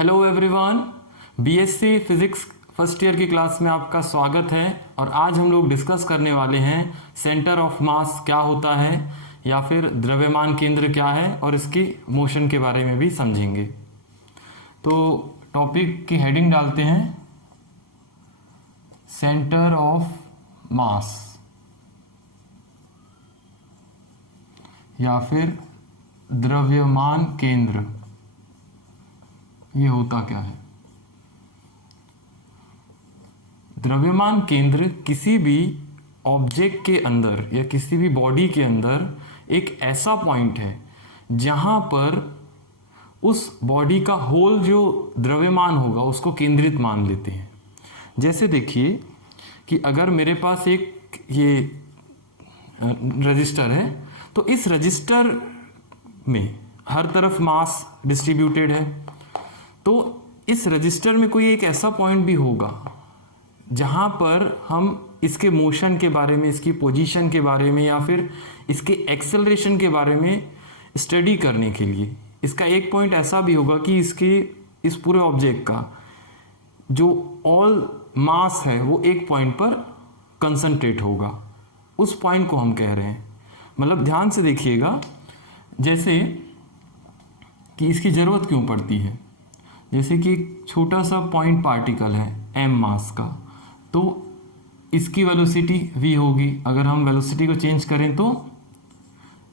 Hello everyone, BSc physics first year की class में आपका स्वागत है। और आज हम लोग डिस्कस करने वाले हैं सेंटर ऑफ मास क्या होता है या फिर द्रव्यमान केंद्र क्या है और इसकी मोशन के बारे में भी समझेंगे। तो टॉपिक की हेडिंग डालते हैं सेंटर ऑफ मास या फिर द्रव्यमान केंद्र, ये होता क्या है। द्रव्यमान केंद्र किसी भी ऑब्जेक्ट के अंदर या किसी भी बॉडी के अंदर एक ऐसा पॉइंट है जहां पर उस बॉडी का होल जो द्रव्यमान होगा उसको केंद्रित मान लेते हैं। जैसे देखिए कि अगर मेरे पास एक ये रजिस्टर है तो इस रजिस्टर में हर तरफ मास डिस्ट्रीब्यूटेड है, तो इस रजिस्टर में कोई एक ऐसा पॉइंट भी होगा जहां पर हम इसके मोशन के बारे में, इसकी पोजीशन के बारे में या फिर इसके एक्सेलरेशन के बारे में स्टडी करने के लिए इसका एक पॉइंट ऐसा भी होगा कि इस पूरे ऑब्जेक्ट का जो ऑल मास है वो एक पॉइंट पर कंसंट्रेट होगा। उस पॉइंट को हम कह रहे हैं, मतलब ध्यान से देखिएगा, जैसे कि इसकी ज़रूरत क्यों पड़ती है। जैसे कि एक छोटा सा पॉइंट पार्टिकल है m मास का, तो इसकी वेलोसिटी v होगी। अगर हम वेलोसिटी को चेंज करें तो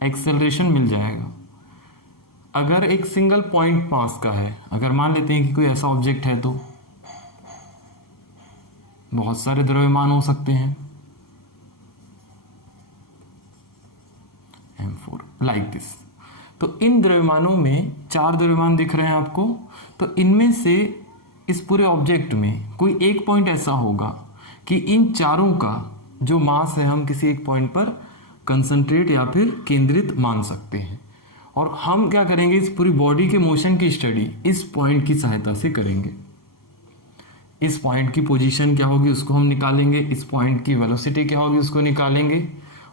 एक्सेलरेशन मिल जाएगा। अगर एक सिंगल पॉइंट मास का है, अगर मान लेते हैं कि कोई ऐसा ऑब्जेक्ट है तो बहुत सारे द्रव्यमान हो सकते हैं, m4 लाइक दिस। तो इन द्रव्यमानों में 4 द्रव्यमान दिख रहे हैं आपको, तो इनमें से इस पूरे ऑब्जेक्ट में कोई एक पॉइंट ऐसा होगा कि इन चारों का जो मास है हम किसी एक पॉइंट पर कंसंट्रेट या फिर केंद्रित मान सकते हैं। और हम क्या करेंगे, इस पूरी बॉडी के मोशन की स्टडी इस पॉइंट की सहायता से करेंगे। इस पॉइंट की पोजीशन क्या होगी उसको हम निकालेंगे, इस पॉइंट की वेलोसिटी क्या होगी उसको निकालेंगे,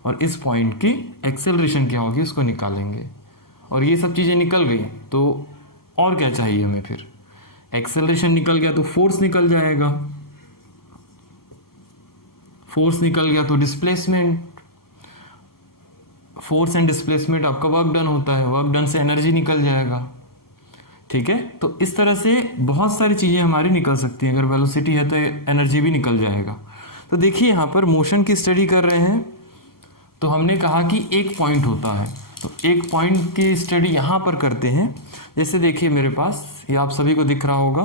और इस पॉइंट की एक्सेलरेशन क्या होगी उसको निकालेंगे। और ये सब चीज़ें निकल गई तो और क्या चाहिए हमें, फिर एक्सेलरेशन निकल गया तो फोर्स निकल जाएगा, फोर्स निकल गया तो डिस्प्लेसमेंट, फोर्स एंड डिस्प्लेसमेंट आपका वर्क डन होता है, वर्क डन से एनर्जी निकल जाएगा। ठीक है, तो इस तरह से बहुत सारी चीज़ें हमारी निकल सकती हैं। अगर वेलोसिटी है तो एनर्जी भी निकल जाएगा। तो देखिए यहाँ पर मोशन की स्टडी कर रहे हैं तो हमने कहा कि एक पॉइंट होता है, तो एक पॉइंट की स्टडी यहाँ पर करते हैं। जैसे देखिए मेरे पास ये आप सभी को दिख रहा होगा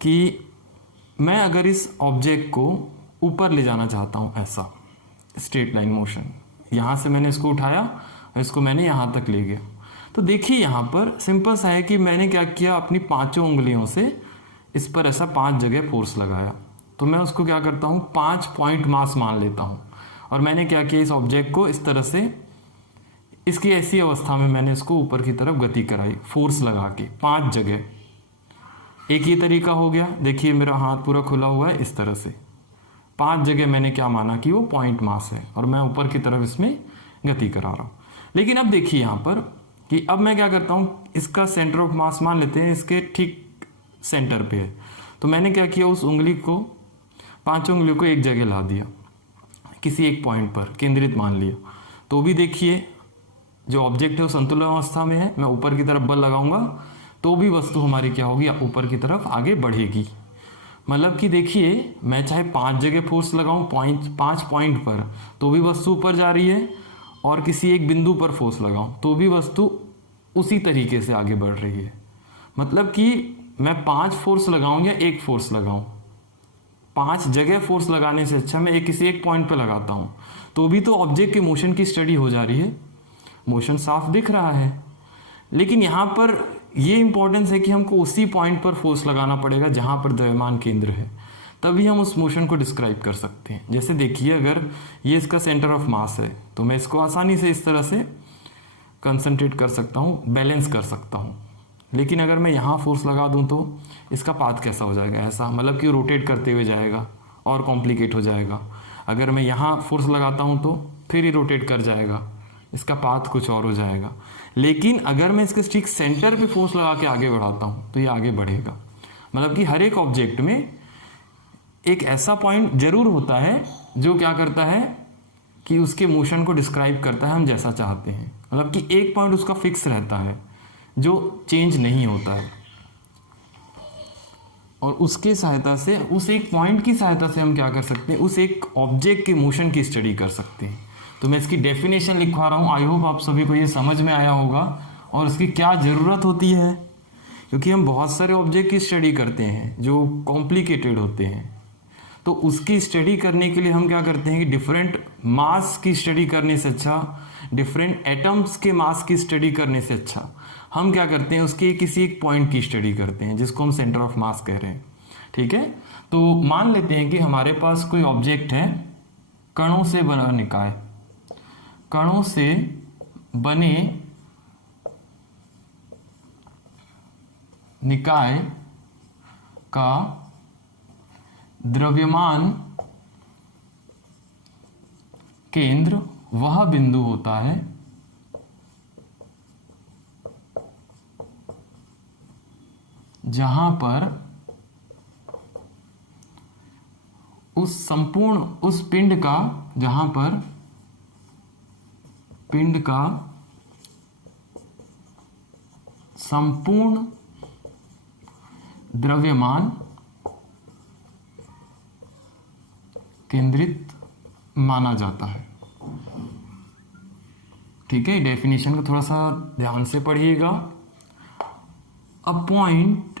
कि मैं अगर इस ऑब्जेक्ट को ऊपर ले जाना चाहता हूँ, ऐसा स्ट्रेट लाइन मोशन, यहाँ से मैंने इसको उठाया और इसको मैंने यहाँ तक ले गया। तो देखिए यहाँ पर सिंपल सा है कि मैंने क्या किया, अपनी 5 उंगलियों से इस पर ऐसा 5 जगह फोर्स लगाया। तो मैं उसको क्या करता हूँ, 5 पॉइंट मास मान लेता हूँ। और मैंने क्या किया, इस ऑब्जेक्ट को इस तरह से इसकी ऐसी अवस्था में मैंने इसको ऊपर की तरफ गति कराई फोर्स लगा के 5 जगह। एक ये तरीका हो गया, देखिए मेरा हाथ पूरा खुला हुआ है, इस तरह से 5 जगह मैंने क्या माना कि वो पॉइंट मास है और मैं ऊपर की तरफ इसमें गति करा रहा हूँ। लेकिन अब देखिए यहाँ पर कि अब मैं क्या करता हूँ, इसका सेंटर ऑफ मास मान लेते हैं इसके ठीक सेंटर पे है। तो मैंने क्या किया, उस उंगली को 5 उंगलियों को एक जगह ला दिया, किसी एक पॉइंट पर केंद्रित मान लिया। तो भी देखिए जो ऑब्जेक्ट है वो संतुलन अवस्था में है, मैं ऊपर की तरफ बल लगाऊंगा तो भी वस्तु हमारी क्या होगी, ऊपर की तरफ आगे बढ़ेगी। मतलब कि देखिए मैं चाहे 5 जगह फोर्स लगाऊं 5 पॉइंट पर तो भी वस्तु ऊपर जा रही है, और किसी एक बिंदु पर फोर्स लगाऊं तो भी वस्तु उसी तरीके से आगे बढ़ रही है। मतलब कि मैं 5 फोर्स लगाऊं या एक फोर्स लगाऊं, 5 जगह फोर्स लगाने से अच्छा मैं किसी एक पॉइंट पर लगाता हूं तो भी तो ऑब्जेक्ट के मोशन की स्टडी हो जा रही है, मोशन साफ दिख रहा है। लेकिन यहाँ पर ये इंपॉर्टेंस है कि हमको उसी पॉइंट पर फोर्स लगाना पड़ेगा जहाँ पर द्रव्यमान केंद्र है, तभी हम उस मोशन को डिस्क्राइब कर सकते हैं। जैसे देखिए अगर ये इसका सेंटर ऑफ मास है तो मैं इसको आसानी से इस तरह से कंसंट्रेट कर सकता हूँ, बैलेंस कर सकता हूँ। लेकिन अगर मैं यहाँ फोर्स लगा दूँ तो इसका पाथ कैसा हो जाएगा, ऐसा, मतलब कि रोटेट करते हुए जाएगा और कॉम्प्लिकेट हो जाएगा। अगर मैं यहाँ फोर्स लगाता हूँ तो फिर ही रोटेट कर जाएगा, इसका पाथ कुछ और हो जाएगा। लेकिन अगर मैं इसके ठीक सेंटर पे फोर्स लगा के आगे बढ़ाता हूँ तो ये आगे बढ़ेगा। मतलब कि हर एक ऑब्जेक्ट में एक ऐसा पॉइंट जरूर होता है जो क्या करता है कि उसके मोशन को डिस्क्राइब करता है हम जैसा चाहते हैं। मतलब कि एक पॉइंट उसका फिक्स रहता है जो चेंज नहीं होता है, और उसके सहायता से, उस एक पॉइंट की सहायता से हम क्या कर सकते हैं, उस एक ऑब्जेक्ट के मोशन की स्टडी कर सकते हैं। तो मैं इसकी डेफिनेशन लिखवा रहा हूँ। आई होप आप सभी को ये समझ में आया होगा और उसकी क्या ज़रूरत होती है, क्योंकि हम बहुत सारे ऑब्जेक्ट की स्टडी करते हैं जो कॉम्प्लिकेटेड होते हैं। तो उसकी स्टडी करने के लिए हम क्या करते हैं कि डिफरेंट मास की स्टडी करने से अच्छा, डिफरेंट एटम्स के मास की स्टडी करने से अच्छा हम क्या करते हैं, उसके किसी एक पॉइंट की स्टडी करते हैं जिसको हम सेंटर ऑफ मास कह रहे हैं। ठीक है, तो मान लेते हैं कि हमारे पास कोई ऑब्जेक्ट है, कणों से बना निकाय, कणों से बने निकाय का द्रव्यमान केंद्र वह बिंदु होता है जहां पर उस पिंड का, जहां पर पिंड का संपूर्ण द्रव्यमान केंद्रित माना जाता है। ठीक है, डेफिनेशन को थोड़ा सा ध्यान से पढ़िएगा। A point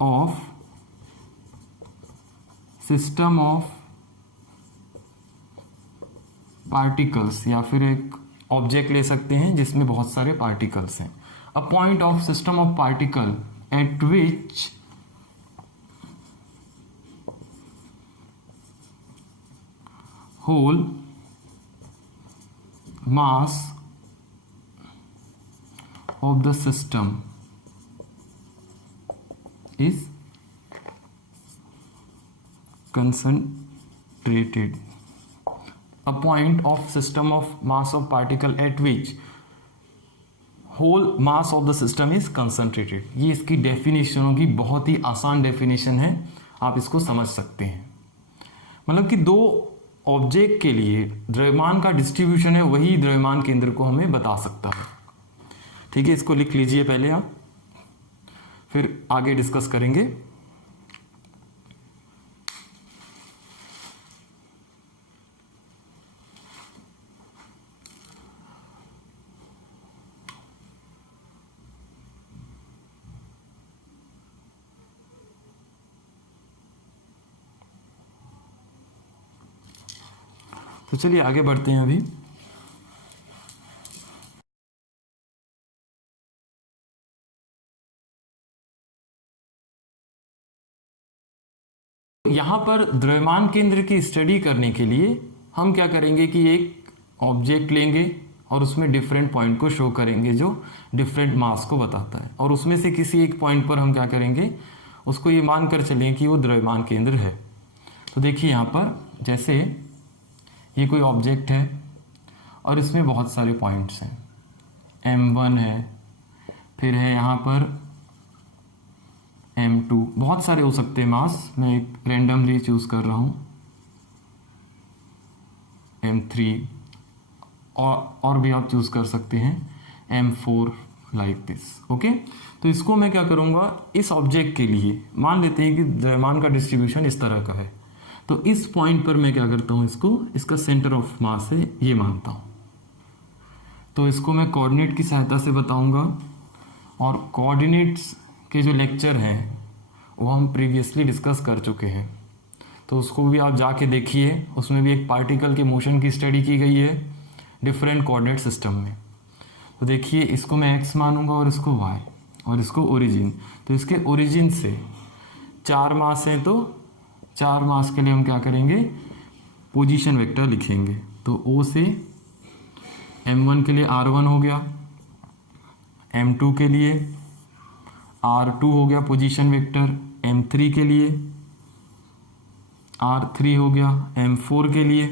of system of particles, या फिर एक ऑब्जेक्ट ले सकते हैं जिसमें बहुत सारे पार्टिकल्स हैं। A point of system of particle at which whole mass of the system is concentrated. A point of system of mass of particle at which whole mass of the system is concentrated. ये इसकी definition होगी, बहुत ही आसान definition है, आप इसको समझ सकते हैं। मतलब कि दो ऑब्जेक्ट के लिए द्रव्यमान का डिस्ट्रीब्यूशन है, वही द्रव्यमान केंद्र को हमें बता सकता है। ठीक है, इसको लिख लीजिए पहले आप, फिर आगे डिस्कस करेंगे। तो चलिए आगे बढ़ते हैं। अभी यहां पर द्रव्यमान केंद्र की स्टडी करने के लिए हम क्या करेंगे कि एक ऑब्जेक्ट लेंगे और उसमें डिफरेंट पॉइंट को शो करेंगे जो डिफरेंट मास को बताता है, और उसमें से किसी एक पॉइंट पर हम क्या करेंगे, उसको ये मान कर चलें कि वो द्रव्यमान केंद्र है। तो देखिए यहाँ पर, जैसे ये कोई ऑब्जेक्ट है और इसमें बहुत सारे पॉइंट्स हैं, M1 है, फिर है यहाँ पर M2, बहुत सारे हो सकते हैं मास, मैं एक रैंडमली चूज कर रहा हूँ, M3, और भी आप चूज कर सकते हैं, M4, लाइक दिस। ओके, तो इसको मैं क्या करूँगा, इस ऑब्जेक्ट के लिए मान लेते हैं कि द्रव्यमान का डिस्ट्रीब्यूशन इस तरह का है, तो इस पॉइंट पर मैं क्या करता हूँ, इसको, इसका सेंटर ऑफ मास है ये मानता हूँ। तो इसको मैं कोऑर्डिनेट की सहायता से बताऊंगा, और कोऑर्डिनेट्स के जो लेक्चर हैं वो हम प्रीवियसली डिस्कस कर चुके हैं, तो उसको भी आप जाके देखिए, उसमें भी एक पार्टिकल के मोशन की स्टडी की गई है डिफरेंट कोऑर्डिनेट सिस्टम में। तो देखिए, इसको मैं x मानूंगा और इसको y, और इसको ओरिजिन। तो इसके ओरिजिन से 4 मास हैं, तो 4 मास के लिए हम क्या करेंगे, पोजीशन वेक्टर लिखेंगे। तो O से M1 के लिए R1 हो गया, M2 के लिए R2 हो गया पोजीशन वेक्टर, M3 के लिए R3 हो गया, M4 के लिए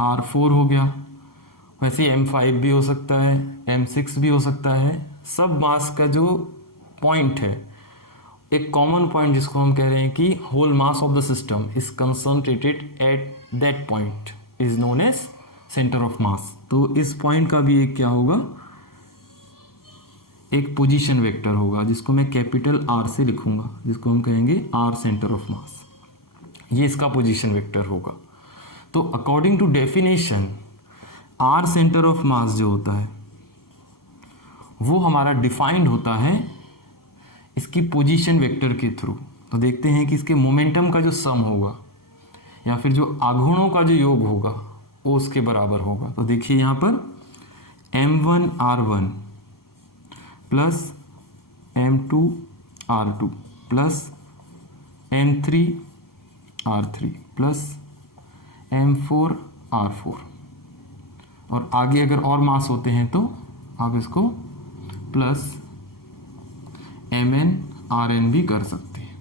R4 हो गया, वैसे M5 भी हो सकता है, M6 भी हो सकता है। सब मास का जो पॉइंट है, एक कॉमन पॉइंट जिसको हम कह रहे हैं कि whole mass of the system is concentrated at that point is known as centre of mass. तो इस पॉइंट का भी एक क्या होगा, एक पोजीशन वेक्टर होगा, जिसको मैं कैपिटल R से लिखूंगा, जिसको हम कहेंगे R सेंटर ऑफ मास। ये इसका पोजीशन वेक्टर होगा। तो according to definition R centre of mass जो होता है वो हमारा डिफाइंड होता है इसकी पोजीशन वेक्टर के थ्रू। तो देखते हैं कि इसके मोमेंटम का जो सम होगा या फिर जो आघूर्णों का जो योग होगा वो उसके बराबर होगा। तो देखिए यहाँ पर M1R1 plus M2R2 plus M3R3 plus M4R4, और आगे अगर और मास होते हैं तो आप इसको प्लस MnRn भी कर सकते हैं।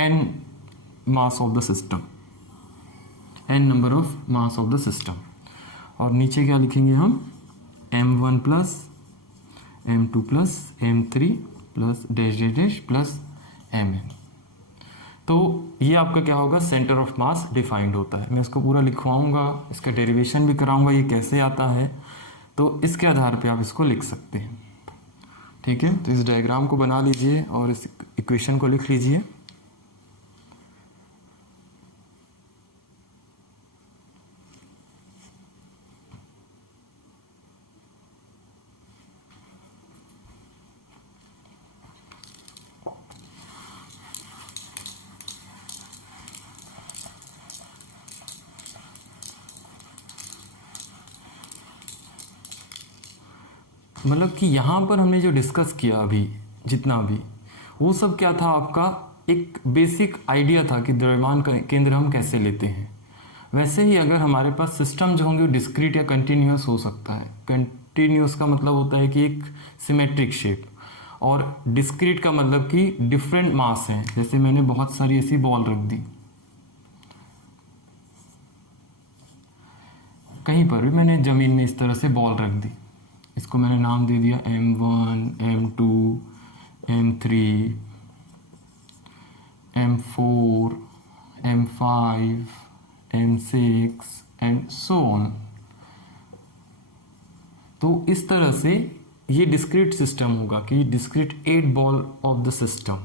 n mass of the system, n number of mass of the system. और नीचे क्या लिखेंगे हम, M1 plus M2 plus M3 plus dash dash dash plus Mn। तो ये आपका क्या होगा, सेंटर ऑफ मास डिफाइंड होता है। मैं इसको पूरा लिखवाऊंगा, इसका डेरिवेशन भी कराऊंगा ये कैसे आता है, तो इसके आधार पे आप इसको लिख सकते हैं। ठीक है, तो इस डायग्राम को बना लीजिए और इस इक्वेशन को लिख लीजिए। मतलब कि यहाँ पर हमने जो डिस्कस किया अभी जितना भी, वो सब क्या था, आपका एक बेसिक आइडिया था कि द्रव्यमान केंद्र हम कैसे लेते हैं। वैसे ही अगर हमारे पास सिस्टम जो होंगे वो डिस्क्रीट या कंटिन्यूस हो सकता है। कंटिन्यूस का मतलब होता है कि एक सिमेट्रिक शेप, और डिस्क्रीट का मतलब कि डिफरेंट मास हैं। जैसे मैंने बहुत सारी ऐसी बॉल रख दी, कहीं पर भी मैंने ज़मीन में इस तरह से बॉल रख दी, इसको मैंने नाम दे दिया M1, M2, M3, M4, M5, M6 and so on. तो इस तरह से ये डिस्क्रीट सिस्टम होगा कि discrete 8 ball of the system,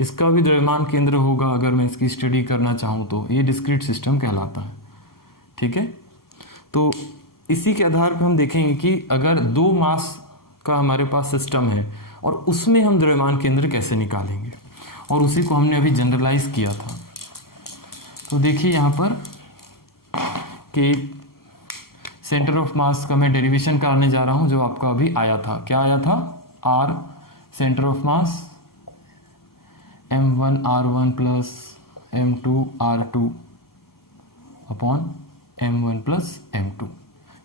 इसका भी द्रव्यमान केंद्र होगा। अगर मैं इसकी स्टडी करना चाहूँ तो ये डिस्क्रीट सिस्टम कहलाता है। ठीक है, तो इसी के आधार पर हम देखेंगे कि अगर 2 मास का हमारे पास सिस्टम है और उसमें हम द्रव्यमान केंद्र कैसे निकालेंगे, और उसी को हमने अभी जनरलाइज किया था। तो देखिए यहाँ पर कि सेंटर ऑफ मास का मैं डेरिवेशन कराने जा रहा हूँ, जो आपका अभी आया था। क्या आया था, R centre of mass M1R1 plus M2R2 upon M1 plus M2।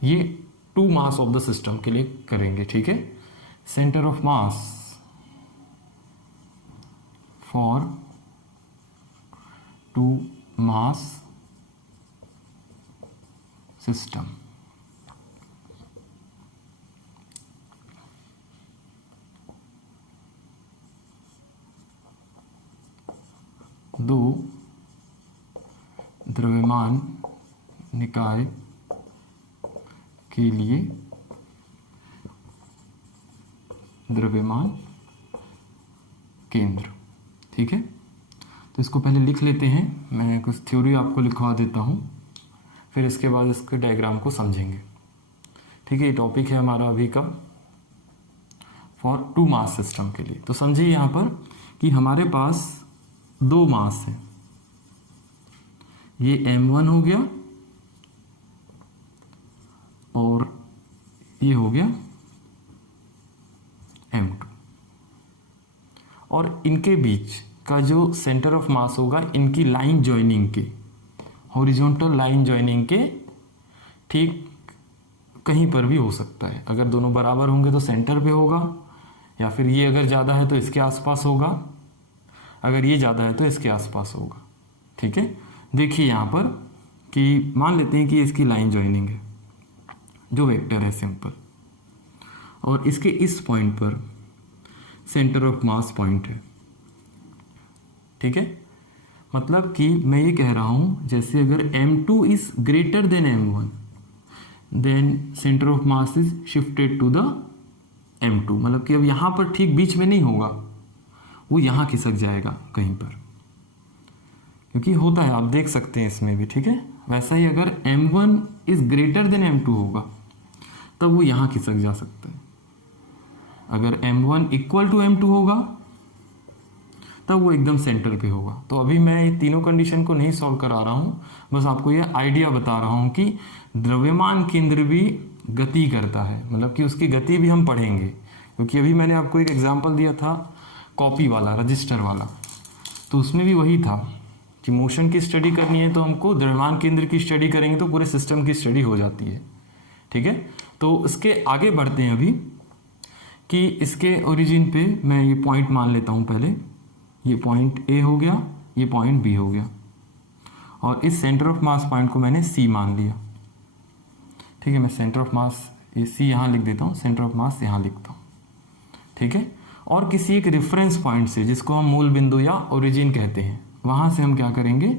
ये 2 मास ऑफ द सिस्टम के लिए करेंगे। ठीक है, centre of mass for 2 mass system. दो द्रव्यमान निकाय के लिए द्रव्यमान केंद्र। ठीक है, तो इसको पहले लिख लेते हैं। मैं कुछ थ्योरी आपको लिखवा देता हूँ, फिर इसके बाद इसके डायग्राम को समझेंगे। ठीक है, ये टॉपिक है हमारा अभी का फॉर 2 मास सिस्टम के लिए। तो समझिए यहाँ पर कि हमारे पास 2 मास है, ये M1 हो गया और ये हो गया M2, और इनके बीच का जो सेंटर ऑफ मास होगा इनकी लाइन ज्वाइनिंग के, हॉरिजॉन्टल लाइन ज्वाइनिंग के ठीक कहीं पर भी हो सकता है। अगर दोनों बराबर होंगे तो सेंटर पे होगा, या फिर ये अगर ज़्यादा है तो इसके आसपास होगा, अगर ये ज़्यादा है तो इसके आसपास होगा। ठीक है, देखिए यहाँ पर कि मान लेते हैं कि इसकी लाइन ज्वाइनिंग है जो वेक्टर है सिंपल, और इसके इस पॉइंट पर सेंटर ऑफ मास पॉइंट है, ठीक है। मतलब कि मैं ये कह रहा हूँ जैसे अगर m2 is greater than m1 then centre of mass is shifted to the m2, मतलब कि अब यहाँ पर ठीक बीच में नहीं होगा, वो यहाँ खिसक जाएगा कहीं पर, क्योंकि होता है, आप देख सकते हैं इसमें भी, ठीक है। वैसा ही अगर m1 is greater then m2 होगा तब वो यहाँ खिसक जा सकता है। अगर m1 इक्वल टू m2 होगा तब वो एकदम सेंटर पे होगा। तो अभी मैं ये तीनों कंडीशन को नहीं सॉल्व करा रहा हूँ, बस आपको ये आइडिया बता रहा हूँ कि द्रव्यमान केंद्र भी गति करता है, मतलब कि उसकी गति भी हम पढ़ेंगे, क्योंकि अभी मैंने आपको एक एग्जांपल दिया था कॉपी वाला, रजिस्टर वाला, तो उसमें भी वही था कि मोशन की स्टडी करनी है तो हमको द्रव्यमान केंद्र की स्टडी करेंगे तो पूरे सिस्टम की स्टडी हो जाती है, ठीक है। तो इसके आगे बढ़ते हैं अभी कि इसके ओरिजिन पे मैं ये पॉइंट मान लेता हूँ पहले, ये पॉइंट ए हो गया, ये पॉइंट बी हो गया, और इस सेंटर ऑफ मास पॉइंट को मैंने सी मान लिया, ठीक है। मैं सेंटर ऑफ मास ये सी यहाँ लिख देता हूँ, सेंटर ऑफ मास यहाँ लिखता हूँ, ठीक है। और किसी एक रेफरेंस पॉइंट से, जिसको हम मूल बिंदु या ओरिजिन कहते हैं, वहां से हम क्या करेंगे,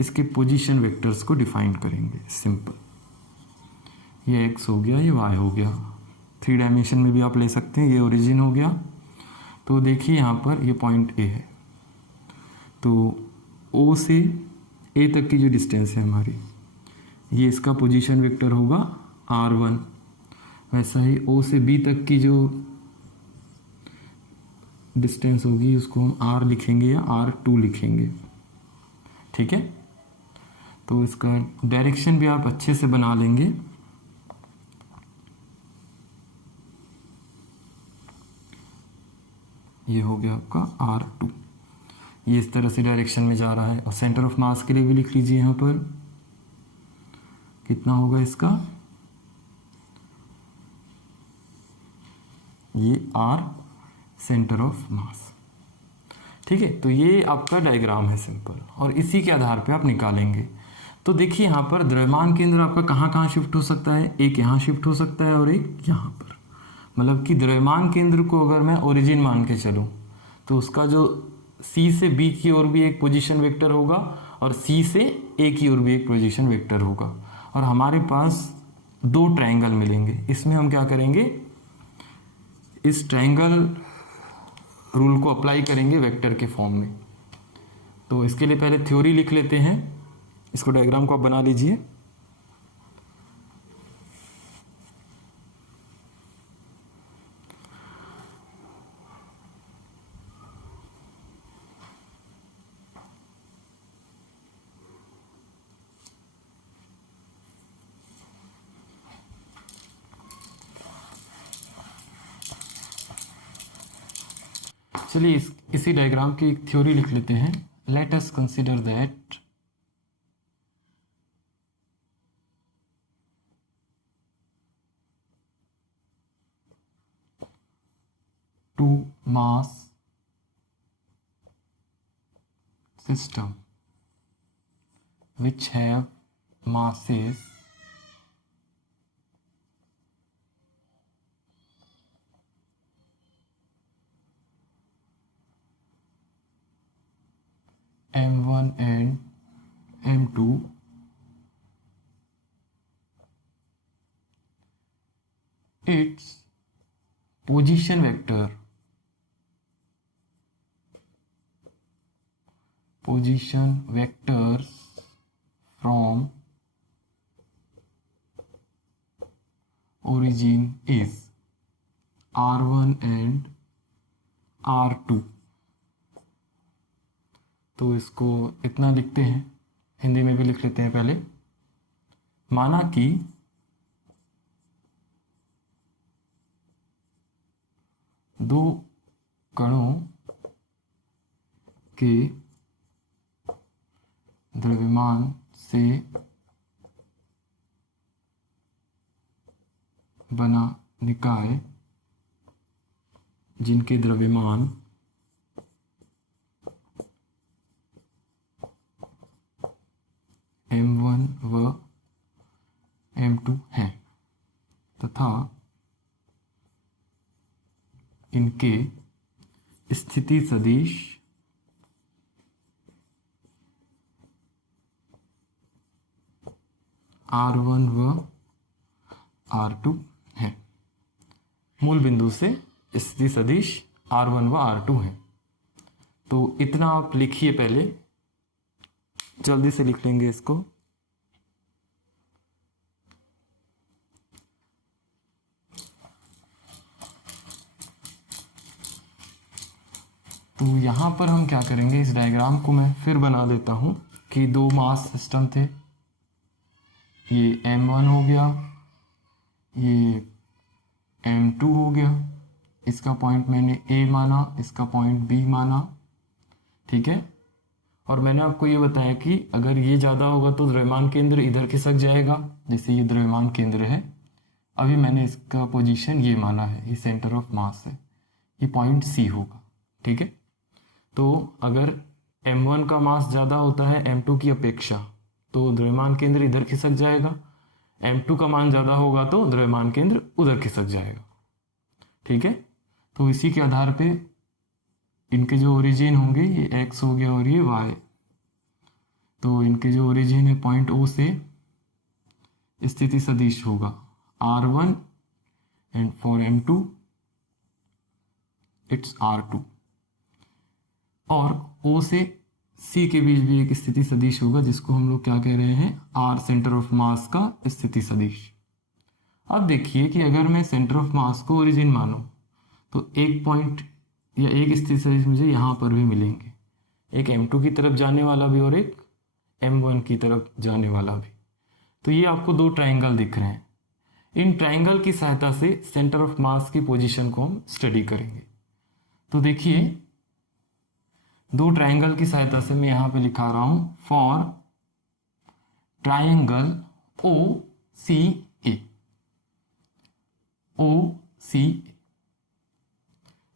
इसके पोजीशन वेक्टर्स को डिफाइन करेंगे, सिंपल। ये एक्स हो गया, ये वाई हो गया, 3 डायमेंशन में भी आप ले सकते हैं। ये ओरिजिन हो गया, तो देखिए यहाँ पर ये पॉइंट ए है, तो ओ से ए तक की जो डिस्टेंस है हमारी, ये इसका पोजीशन वेक्टर होगा r1। वैसा ही ओ से बी तक की जो डिस्टेंस होगी उसको हम r लिखेंगे या r2 लिखेंगे, ठीक है। तो इसका डायरेक्शन भी आप अच्छे से बना लेंगे। ये हो गया आपका r2, ये इस तरह से डायरेक्शन में जा रहा है। और सेंटर ऑफ मास के लिए भी लिख लीजिए, यहाँ पर कितना होगा इसका, ये r सेंटर ऑफ मास, ठीक है। तो ये आपका डायग्राम है सिंपल, और इसी के आधार पे आप निकालेंगे। तो देखिए यहाँ पर द्रव्यमान केंद्र आपका कहाँ कहाँ शिफ्ट हो सकता है, एक यहाँ शिफ्ट हो सकता है और एक यहाँ पर। मतलब कि द्रव्यमान केंद्र को अगर मैं ओरिजिन मान के चलूँ तो उसका जो सी से बी की ओर भी एक पोजीशन वेक्टर होगा और सी से ए की ओर भी एक पोजीशन वेक्टर होगा, और हमारे पास 2 ट्रायंगल मिलेंगे। इसमें हम क्या करेंगे, इस ट्रायंगल रूल को अप्लाई करेंगे वेक्टर के फॉर्म में। तो इसके लिए पहले थ्योरी लिख लेते हैं, इसको डायग्राम को आप बना लीजिए। चलिए इसी डायग्राम की एक थ्योरी लिख लेते हैं। Let us consider that two mass system which have masses m1 and m2 its position vectors from origin is r1 and r2। तो इसको इतना लिखते हैं, हिंदी में भी लिख लेते हैं पहले। माना कि दो कणों के द्रव्यमान से बना निकाय, जिनके द्रव्यमान व m2 हैं तथा इनके स्थिति सदिश R1 व R2 हैं। मूल बिंदु से स्थिति सदिश R1 व R2 हैं। तो इतना आप लिखिए, पहले जल्दी से लिख लेंगे इसको। तो यहाँ पर हम क्या करेंगे, इस डायग्राम को मैं फिर बना देता हूँ कि दो मास सिस्टम थे, ये M1 हो गया, ये M2 हो गया, इसका पॉइंट मैंने A माना, इसका पॉइंट B माना, ठीक है। और मैंने आपको ये बताया कि अगर ये ज़्यादा होगा तो द्रव्यमान केंद्र इधर खिसक जाएगा, जैसे ये द्रव्यमान केंद्र है। अभी मैंने इसका पोजीशन ये माना है, ये सेंटर ऑफ मास है, ये पॉइंट C होगा, ठीक है। तो अगर M1 का मास ज़्यादा होता है M2 की अपेक्षा तो द्रव्यमान केंद्र इधर खिसक जाएगा, M2 का मान ज़्यादा होगा तो द्रव्यमान केंद्र उधर खिसक जाएगा, ठीक है। तो इसी के आधार पे इनके जो ओरिजिन होंगे, ये X हो गया और ये Y, तो इनके जो ओरिजिन है पॉइंट O से स्थिति सदिश होगा R1 and for M2 it's R2, और O से C के बीच भी एक स्थिति सदिश होगा जिसको हम लोग क्या कह रहे हैं, R सेंटर ऑफ मास का स्थिति सदिश। अब देखिए कि अगर मैं सेंटर ऑफ मास को ओरिजिन मानूं तो एक पॉइंट या एक स्थिति सदिश मुझे यहाँ पर भी मिलेंगे, एक M2 की तरफ जाने वाला भी और एक M1 की तरफ जाने वाला भी। तो ये आपको दो ट्राइंगल दिख रहे हैं। इन ट्राइंगल की सहायता से सेंटर ऑफ मास की पोजीशन को हम स्टडी करेंगे। तो देखिए, दो ट्राइंगल की सहायता से मैं यहाँ पे लिखा रहा हूं फॉर ट्राइंगल OCA।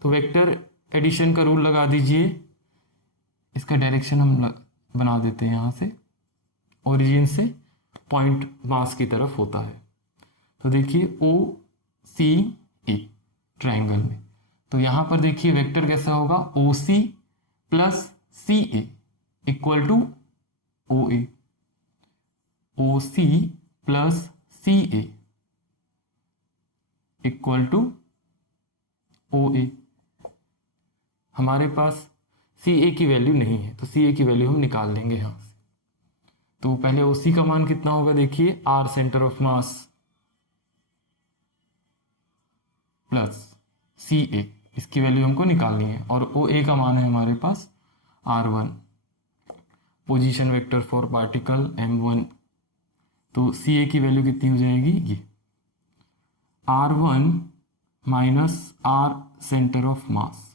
तो वेक्टर एडिशन का रूल लगा दीजिए, इसका डायरेक्शन हम बना देते हैं, यहाँ से ओरिजिन से पॉइंट मास की तरफ होता है। तो देखिए OCA ट्राइंगल में, तो यहाँ पर देखिए वेक्टर कैसा होगा, OC plus CA equal to OA, OC plus CA equal to OA। हमारे पास CA की वैल्यू नहीं है तो CA की वैल्यू हम निकाल लेंगे यहाँ से। तो पहले OC का मान कितना होगा, देखिए R centre of mass plus CA, इसकी वैल्यू हमको निकालनी है, और OA का मान है हमारे पास R1, position vector for particle M1। तो CA की वैल्यू कितनी हो जाएगी, ये R1 minus R centre of मास।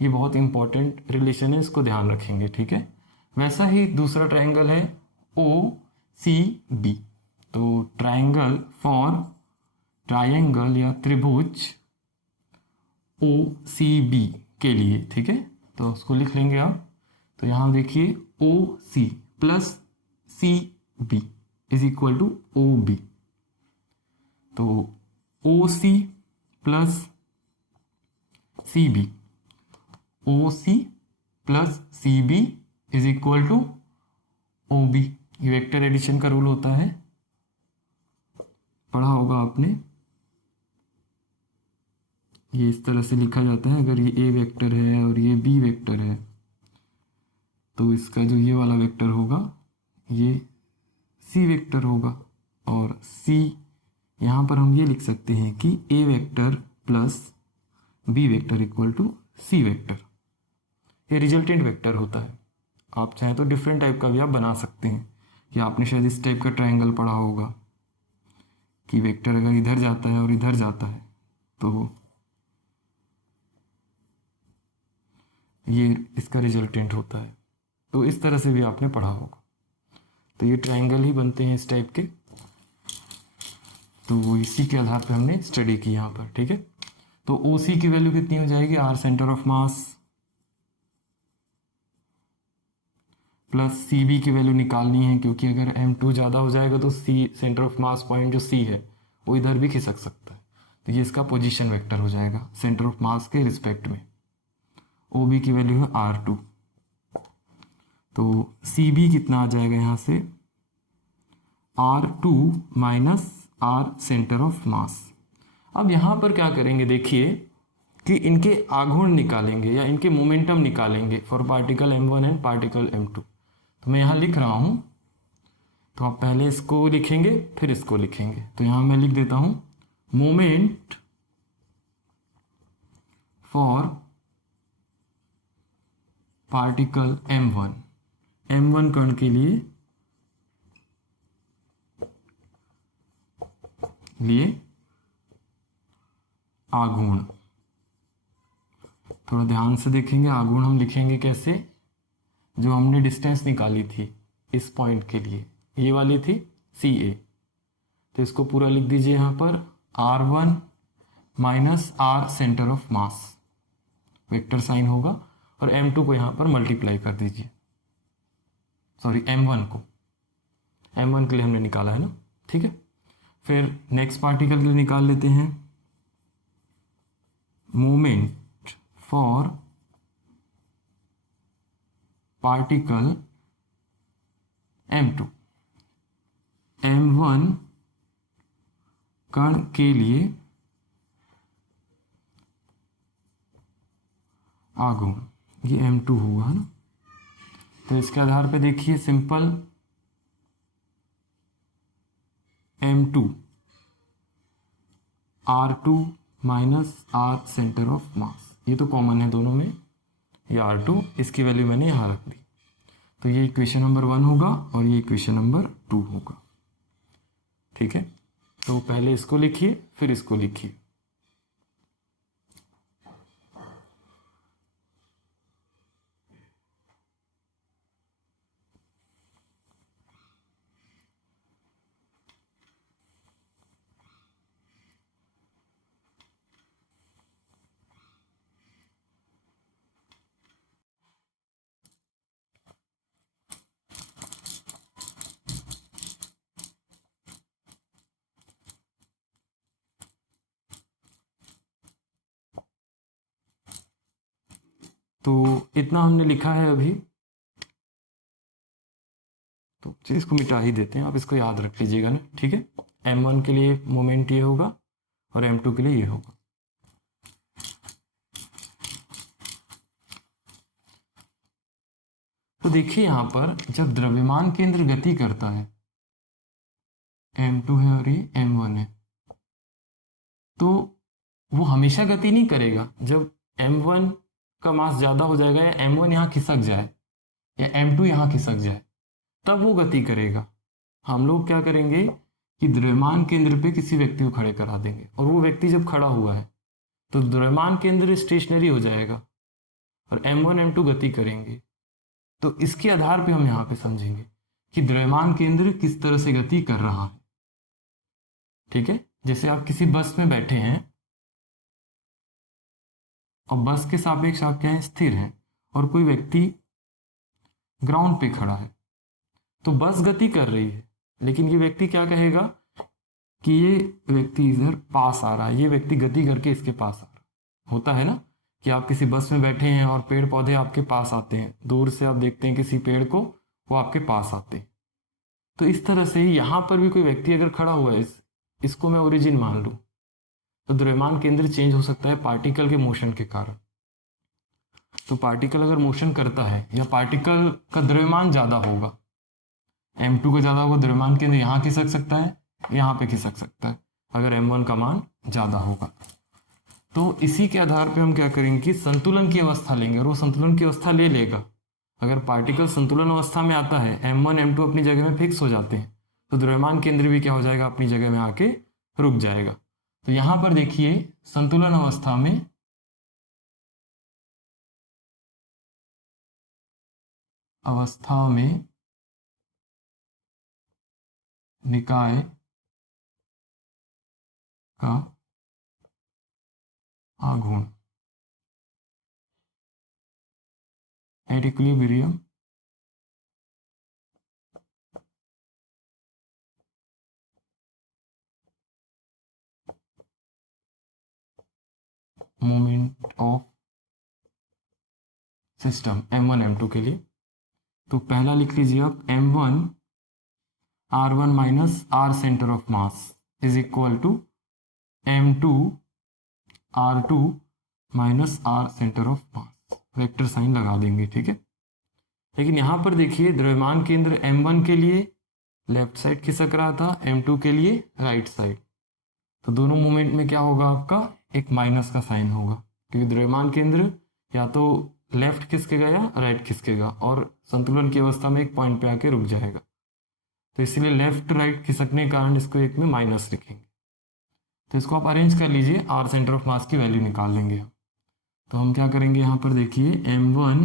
ये बहुत इंपॉर्टेंट रिलेशन है, इसको ध्यान रखेंगे, ठीक है। वैसा ही दूसरा ट्राइंगल है OCB। तो ट्राइंगल या त्रिभुज OCB के लिए, ठीक है, तो उसको लिख लेंगे आप। तो यहाँ देखिए OC plus CB is equal to OB। तो OC plus CB, OC plus CB is equal to OB। ये वेक्टर एडिशन का रूल होता है, पढ़ा होगा आपने। ये इस तरह से लिखा जाता है, अगर ये A वेक्टर है और ये B वेक्टर है तो इसका जो ये वाला वेक्टर होगा ये C वेक्टर होगा, और C यहाँ पर हम ये लिख सकते हैं कि A vector plus B vector equal to C vector. ये रिजल्टेंट वेक्टर होता है। आप चाहें तो डिफरेंट टाइप का भी आप बना सकते हैं, या आपने शायद इस टाइप का ट्राइंगल पढ़ा होगा कि वेक्टर अगर इधर जाता है और इधर जाता है तो ये इसका रिजल्टेंट होता है। तो इस तरह से भी आपने पढ़ा होगा। तो ये ट्राइंगल ही बनते हैं इस टाइप के। तो वो इसी के आधार पे हमने स्टडी की यहाँ पर, ठीक है। तो OC की वैल्यू कितनी हो जाएगी, R centre of mass plus C B की वैल्यू निकालनी है, क्योंकि अगर M2 ज़्यादा हो जाएगा तो C centre of mass point जो सी है वो इधर भी खिसक सकता है, तो ये इसका पोजीशन वेक्टर हो जाएगा सेंटर ऑफ मास के रिस्पेक्ट में। ओ बी की वैल्यू है R2, तो सी बी कितना आ जाएगा यहाँ से R2 minus R centre of मास। अब यहाँ पर क्या करेंगे देखिए कि इनके आघूर्ण निकालेंगे या इनके मोमेंटम निकालेंगे for particle M1 and particle M2। तो मैं यहाँ लिख रहा हूँ, तो आप पहले इसको लिखेंगे फिर इसको लिखेंगे। तो यहाँ मैं लिख देता हूँ moment for particle M1, M1 कण के लिए आघूर्ण। थोड़ा ध्यान से देखेंगे, आघूर्ण हम लिखेंगे कैसे, जो हमने डिस्टेंस निकाली थी इस पॉइंट के लिए, ये वाली थी CA, तो इसको पूरा लिख दीजिए यहाँ पर R1 minus R centre of mass, vector sign होगा, और M2 को यहाँ पर मल्टीप्लाई कर दीजिए, सॉरी M1 को, M1 के लिए हमने निकाला है ना, ठीक है। फिर नेक्स्ट पार्टिकल के लिए निकाल लेते हैं moment for particle M2, M1 कण के लिए आघूर्ण, ये M2 होगा ना। तो इसके आधार पे देखिए simple M2 R2 minus R centre of मास, ये तो कॉमन है दोनों में, ये R2, इसकी वैल्यू मैंने यहाँ रख दी। तो ये इक्वेशन नंबर 1 होगा और ये इक्वेशन नंबर 2 होगा, ठीक है। तो पहले इसको लिखिए फिर इसको लिखिए। तो इतना हमने लिखा है अभी, तो चलिए इसको मिटा ही देते हैं, आप इसको याद रख लीजिएगा ना, ठीक है। M1 के लिए मोमेंट ये होगा और M2 के लिए ये होगा। तो देखिए यहाँ पर जब द्रव्यमान केंद्र गति करता है, M2 है और ये M1 है, तो वो हमेशा गति नहीं करेगा। जब M1 का मास ज्यादा हो जाएगा या M1 यहाँ खिसक जाए या M2 यहाँ खिसक जाए, तब वो गति करेगा। हम लोग क्या करेंगे कि द्रव्यमान केंद्र पे किसी व्यक्ति को खड़े करा देंगे, और वो व्यक्ति जब खड़ा हुआ है तो द्रव्यमान केंद्र स्टेशनरी हो जाएगा और M1 M2 गति करेंगे। तो इसके आधार पे हम यहाँ पे समझेंगे कि द्रव्यमान केंद्र किस तरह से गति कर रहा है, ठीक है। जैसे आप किसी बस में बैठे हैं और बस के सापेक्ष आप क्या है, स्थिर हैं, और कोई व्यक्ति ग्राउंड पे खड़ा है, तो बस गति कर रही है, लेकिन ये व्यक्ति क्या कहेगा कि ये व्यक्ति इधर पास आ रहा है, ये व्यक्ति गति करके इसके पास आ रहा है। होता है ना कि आप किसी बस में बैठे हैं और पेड़ पौधे आपके पास आते हैं, दूर से आप देखते हैं किसी पेड़ को, वो आपके पास आते हैं। तो इस तरह से ही यहाँ पर भी कोई व्यक्ति अगर खड़ा हुआ है, इसको मैं ओरिजिन मान लूँ, तो द्रव्यमान केंद्र चेंज हो सकता है पार्टिकल के मोशन के कारण। तो पार्टिकल अगर मोशन करता है या पार्टिकल का द्रव्यमान ज्यादा होगा, M2 का ज्यादा होगा, द्रव्यमान केंद्र यहाँ खिसक सकता है, यहाँ पे खिसक सकता है अगर M1 का मान ज्यादा होगा। तो इसी के आधार पे हम क्या करेंगे कि संतुलन की अवस्था लेंगे, और वो संतुलन की अवस्था ले लेगा। अगर पार्टिकल संतुलन अवस्था में आता है, M1 M2 अपनी जगह में फिक्स हो जाते हैं, तो द्रव्यमान केंद्र भी क्या हो जाएगा, अपनी जगह में आके रुक जाएगा। तो यहां पर देखिए संतुलन अवस्था में निकाय का आघूर्ण, at equilibrium moment of system m1 m2 के लिए। तो पहला लिख लीजिए आप m1 r1 minus r centre of mass is equal to m2 r2 minus r centre of mass, vector sign लगा देंगे, ठीक है। लेकिन यहां पर देखिए द्रव्यमान केंद्र m1 के लिए लेफ्ट साइड खिसक रहा था, m2 के लिए राइट साइड। तो दोनों मोमेंट में क्या होगा आपका, एक माइनस का साइन होगा, क्योंकि द्रव्यमान केंद्र या तो लेफ्ट खिसकेगा या राइट खिसकेगा और संतुलन की अवस्था में एक पॉइंट पे आके रुक जाएगा। तो इसलिए लेफ्ट राइट खिसकने के कारण इसको एक में माइनस लिखेंगे। तो इसको आप अरेंज कर लीजिए, आर सेंटर ऑफ मास की वैल्यू निकाल लेंगे हम। तो हम क्या करेंगे यहाँ पर देखिए m1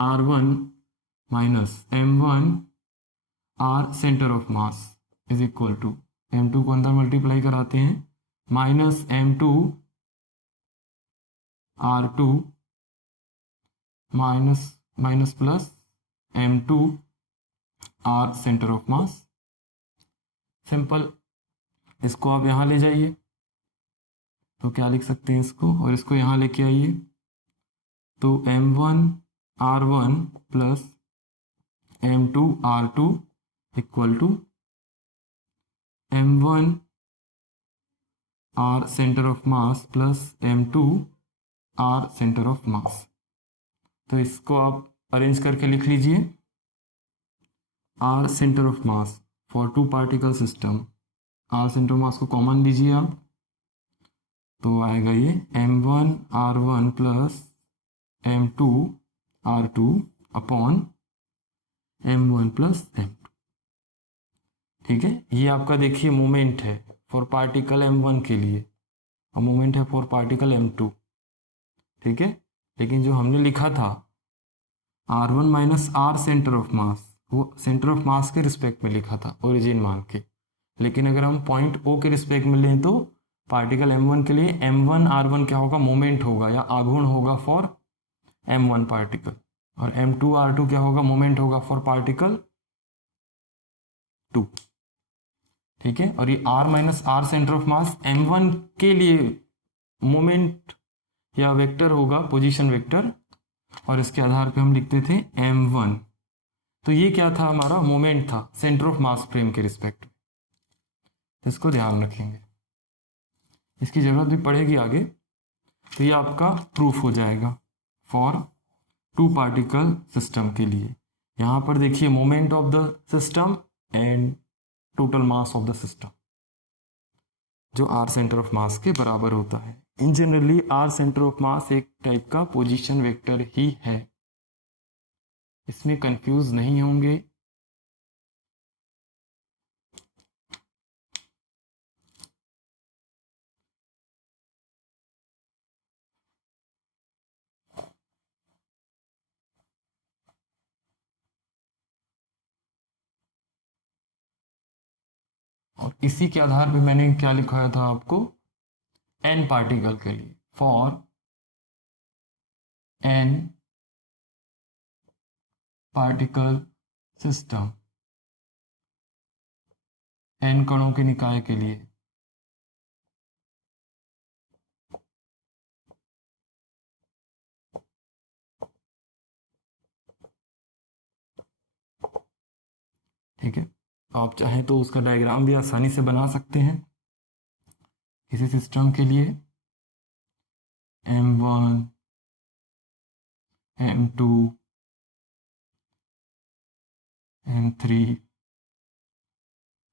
r1 minus m1 r centre of mass is equal to m2 को अंदर मल्टीप्लाई कराते हैं minus m2 r2 minus minus plus m2 r centre of mass. Simple, इसको आप यहाँ ले जाइए तो क्या लिख सकते हैं इसको, और इसको यहाँ लेके आइए तो m1 r1 plus m2 r2 equal to m1 r centre of mass plus m2 r centre of mass. तो इसको आप अरेंज करके लिख लीजिए, r centre of mass for two particle system, r centre of mass को common लीजिए आप, तो आएगा ये m1 r1 plus m2 r2 upon m1 plus m2, ठीक है। ये आपका देखिए मोमेंट है फॉर पार्टिकल m1 के लिए और मोमेंट है फॉर पार्टिकल m2, ठीक है। लेकिन जो हमने लिखा था r1 minus r centre of मास, वो सेंटर ऑफ मास के रिस्पेक्ट में लिखा था ओरिजिन मान के। लेकिन अगर हम पॉइंट O के रिस्पेक्ट में लें तो पार्टिकल m1 के लिए m1 r1 क्या होगा, मोमेंट होगा या आघूर्ण होगा फॉर m1 पार्टिकल, और m2 r2 क्या होगा, मोमेंट होगा फॉर पार्टिकल 2, ठीक है। और ये r minus r centre of mass m1 के लिए मोमेंट या वेक्टर होगा, पोजीशन वेक्टर, और इसके आधार पे हम लिखते थे m1। तो ये क्या था, हमारा मोमेंट था सेंटर ऑफ मास फ्रेम के रिस्पेक्ट में, इसको ध्यान रखेंगे, इसकी जरूरत भी पड़ेगी आगे। तो ये आपका प्रूफ हो जाएगा फॉर टू पार्टिकल सिस्टम के लिए। यहाँ पर देखिए moment of the system and total mass of the system, जो आर सेंटर ऑफ मास के बराबर होता है। In generally R centre of mass एक टाइप का पोजीशन वेक्टर ही है, इसमें कंफ्यूज नहीं होंगे। और इसी के आधार पे मैंने क्या लिखाया था आपको, n पार्टिकल के लिए, for n particle system, n कणों के निकाय के लिए, ठीक है। आप चाहें तो उसका डायग्राम भी आसानी से बना सकते हैं किसी सिस्टम के लिए, m1 m2 m3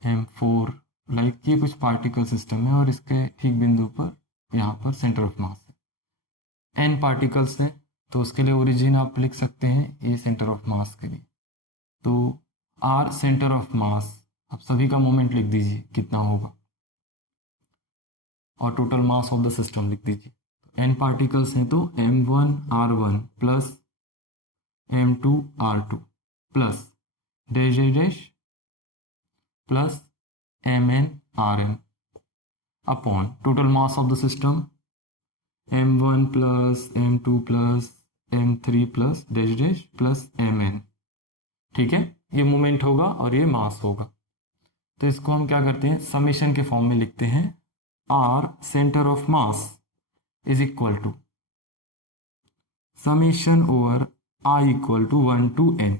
m4, like ये कुछ पार्टिकल सिस्टम है और इसके ठीक बिंदु पर यहाँ पर सेंटर ऑफ मास है। n पार्टिकल्स हैं तो उसके लिए ओरिजिन आप लिख सकते हैं ये सेंटर ऑफ मास के लिए। तो r सेंटर ऑफ मास, आप सभी का मोमेंट लिख दीजिए कितना होगा, और total mass of the system लिख दीजिए। n पार्टिकल्स हैं तो m1 r1 plus m2 r2 plus dash dash dash plus mn rn upon total mass of the system m1 plus m2 plus m3 plus dash dash plus mn, ठीक है। ये moment होगा और ये मास होगा। तो इसको हम क्या करते हैं, समेशन के फॉर्म में लिखते हैं, r centre of mass is equal to summation over I equal to 1 to n।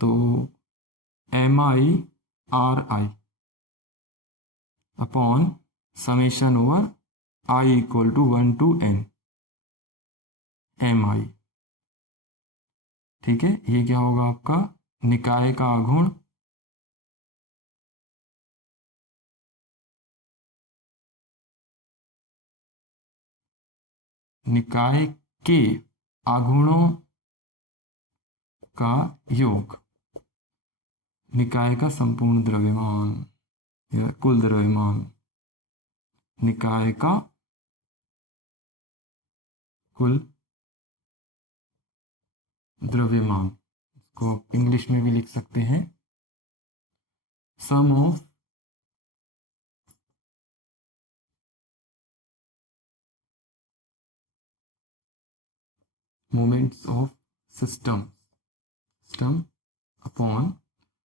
तो M I R I upon summation over I equal to 1 to n M I. ठीक है, ये क्या होगा आपका निकाय का आघूर्ण निकाय के आघूर्णों का योग, निकाय का संपूर्ण द्रव्यमान या कुल द्रव्यमान, निकाय का कुल द्रव्यमान, इसको आप इंग्लिश में भी लिख सकते हैं sum of moments of system upon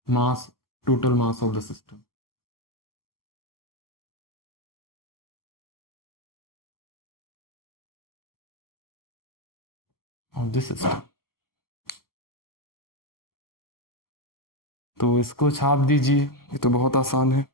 mass, total mass of the system. Of the system. तो इसको छाप दीजिए, ये तो बहुत आसान है।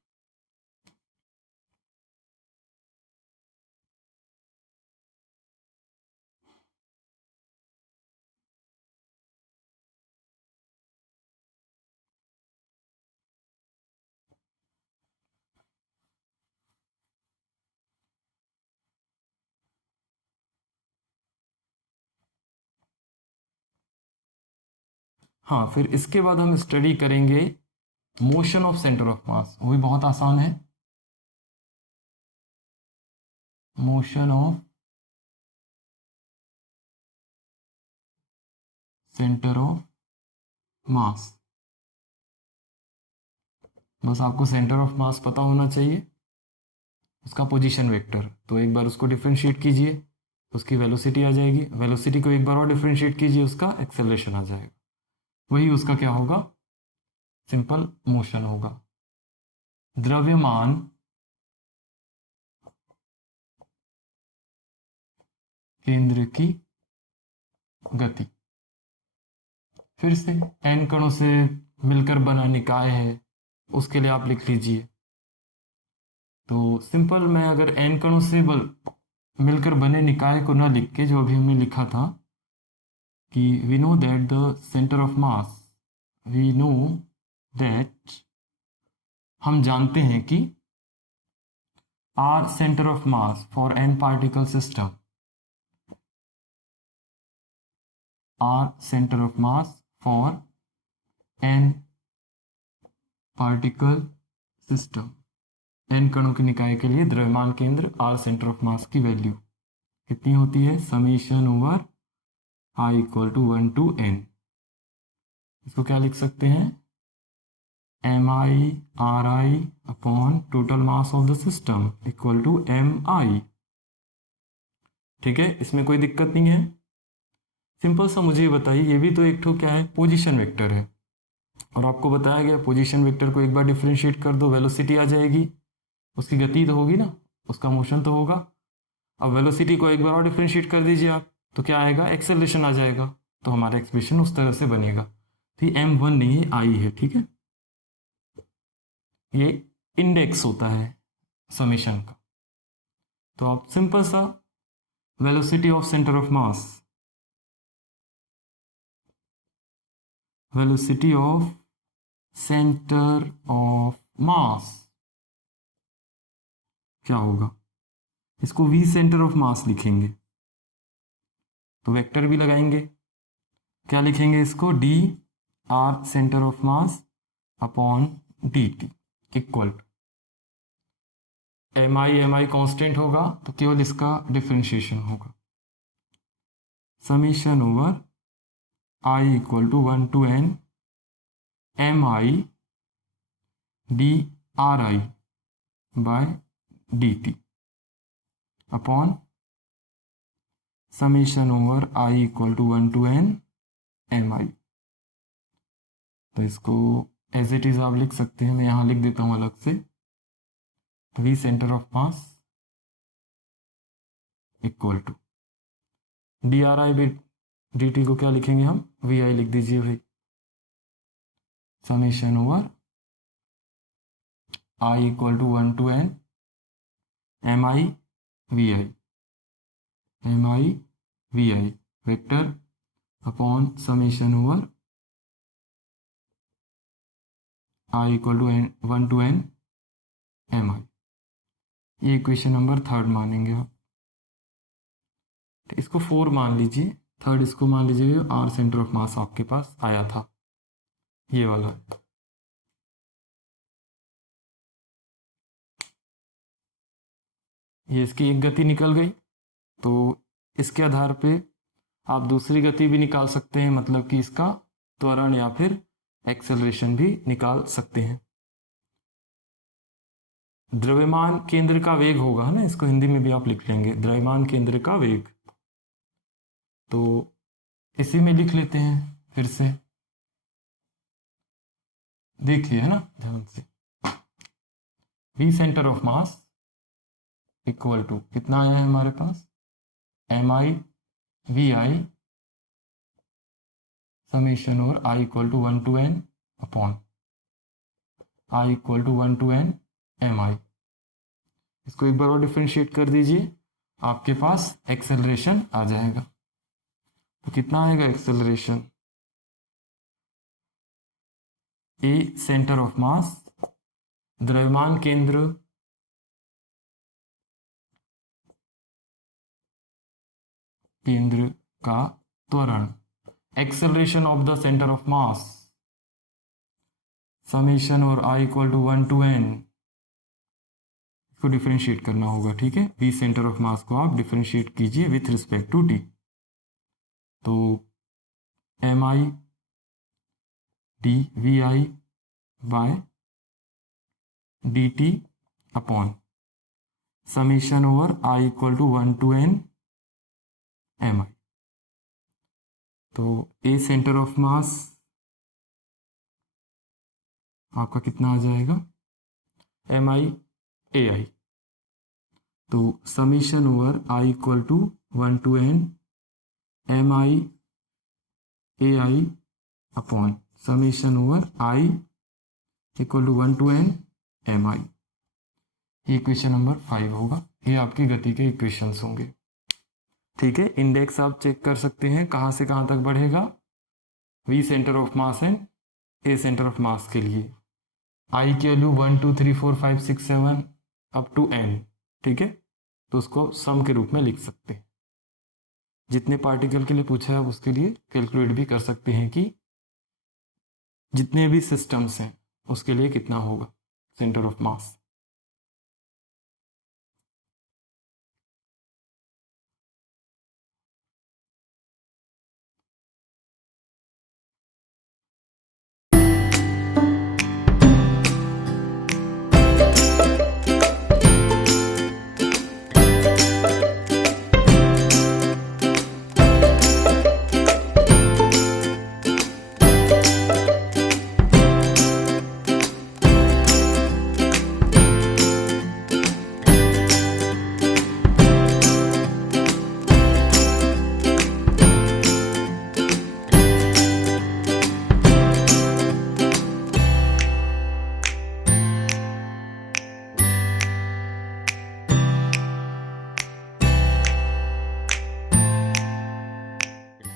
हाँ, फिर इसके बाद हम स्टडी करेंगे मोशन ऑफ सेंटर ऑफ मास, वो भी बहुत आसान है। मोशन ऑफ सेंटर ऑफ मास, बस आपको सेंटर ऑफ मास पता होना चाहिए, उसका पोजीशन वेक्टर। तो एक बार उसको डिफरेंशिएट कीजिए, उसकी वेलोसिटी आ जाएगी, वेलोसिटी को एक बार और डिफरेंशिएट कीजिए, उसका एक्सेलरेशन आ जाएगा, वही उसका क्या होगा, सिंपल मोशन होगा। द्रव्यमान केंद्र की गति, फिर से एन कणों से मिलकर बना निकाय है, उसके लिए आप लिख लीजिए। तो सिंपल मैं अगर एन कणों से मिलकर बने निकाय को ना लिख के जो अभी हमने लिखा था कि we know that the centre of mass, we know that, हम जानते हैं कि R centre of mass for N particle system, R centre of mass for N particle system, N कणों के निकाय के लिए द्रव्यमान केंद्र आर सेंटर ऑफ मास की वैल्यू कितनी होती है, summation over I equal to 1 to n। इसको क्या लिख सकते हैं, M I R I upon total mass of the system equal to M I. ठीक है, इसमें कोई दिक्कत नहीं है। सिंपल सा मुझे ये बताइए, ये भी तो एक ठो क्या है, पोजीशन वेक्टर है, और आपको बताया गया पोजीशन वेक्टर को एक बार डिफरेंशिएट कर दो, वेलोसिटी आ जाएगी, उसकी गति तो होगी ना, उसका मोशन तो होगा। अब वेलोसिटी को एक बार और डिफरेंशिएट कर दीजिए आप, तो क्या आएगा, एक्सेलरेशन आ जाएगा। तो हमारा एक्सप्रेशन उस तरह से बनेगा। तो ये m1 नहीं है, आई है। ठीक है, ये इंडेक्स होता है समेशन का। तो आप सिंपल सा velocity of centre of mass, velocity of centre of मास क्या होगा, इसको v सेंटर ऑफ मास लिखेंगे, तो वेक्टर भी लगाएंगे, क्या लिखेंगे इसको, d r centre of mass upon dt equal M I constant होगा, तो केवल इसका डिफरेंशिएशन होगा, summation over I equal to 1 to n M I D R I by D T upon summation over I equal to 1 to n M I. तो इसको as it is आप लिख सकते हैं, मैं यहाँ लिख देता हूँ अलग से, V centre of mass equal to D R I by D T को क्या लिखेंगे हम, वी आई लिख दीजिए भाई, summation over I equal to 1 to n M I V I, M I V I vector upon summation over I equal to 1 to n M I. ये equation number 3 मानेंगे आप। तो इसको 4 मान लीजिए, 3 इसको मान लीजिए, आर सेंटर ऑफ मास आपके पास आया था, ये वाला। ये इसकी एक गति निकल गई, तो इसके आधार पे आप दूसरी गति भी निकाल सकते हैं, मतलब कि इसका त्वरण या फिर एक्सेलरेशन भी निकाल सकते हैं। द्रव्यमान केंद्र का वेग होगा ना, इसको हिंदी में भी आप लिख लेंगे, द्रव्यमान केंद्र का वेग। तो इसी में लिख लेते हैं फिर से, देखिए है ना ध्यान से, V centre of mass equal to कितना आया है हमारे पास, M I V I summation over I equal to 1 to n upon I equal to 1 to n M I. इसको एक बार और डिफरेंशिएट कर दीजिए, आपके पास एक्सेलरेशन आ जाएगा। तो कितना आएगा एक्सेलरेशन, ए सेंटर ऑफ मास द्रव्यमान केंद्र का त्वरण, acceleration of the centre of mass summation और आई इक्वल टू 1 to n, इसको डिफरेंशिएट करना होगा, ठीक है। वी सेंटर ऑफ मास को आप डिफरेंशिएट कीजिए विथ रिस्पेक्ट टू टी, तो M I D V I by D T upon summation over I equal to 1 to n M I. तो ए सेंटर ऑफ मास आपका कितना आ जाएगा, एम आई ए आई, तो summation over I equal to 1 to n M I A I upon summation over I equal to 1 to n M I. ये equation number 5 होगा, ये आपकी गति के इक्वेशंस होंगे, ठीक है। इंडेक्स आप चेक कर सकते हैं कहाँ से कहाँ तक बढ़ेगा, V centre of mass and A centre of mass के लिए आई की वैल्यू 1 2 3 4 5 6 7 अप टू n, ठीक है। तो उसको सम के रूप में लिख सकते हैं, जितने पार्टिकल के लिए पूछा है उसके लिए कैलकुलेट भी कर सकते हैं कि जितने भी सिस्टम्स हैं उसके लिए कितना होगा सेंटर ऑफ मास।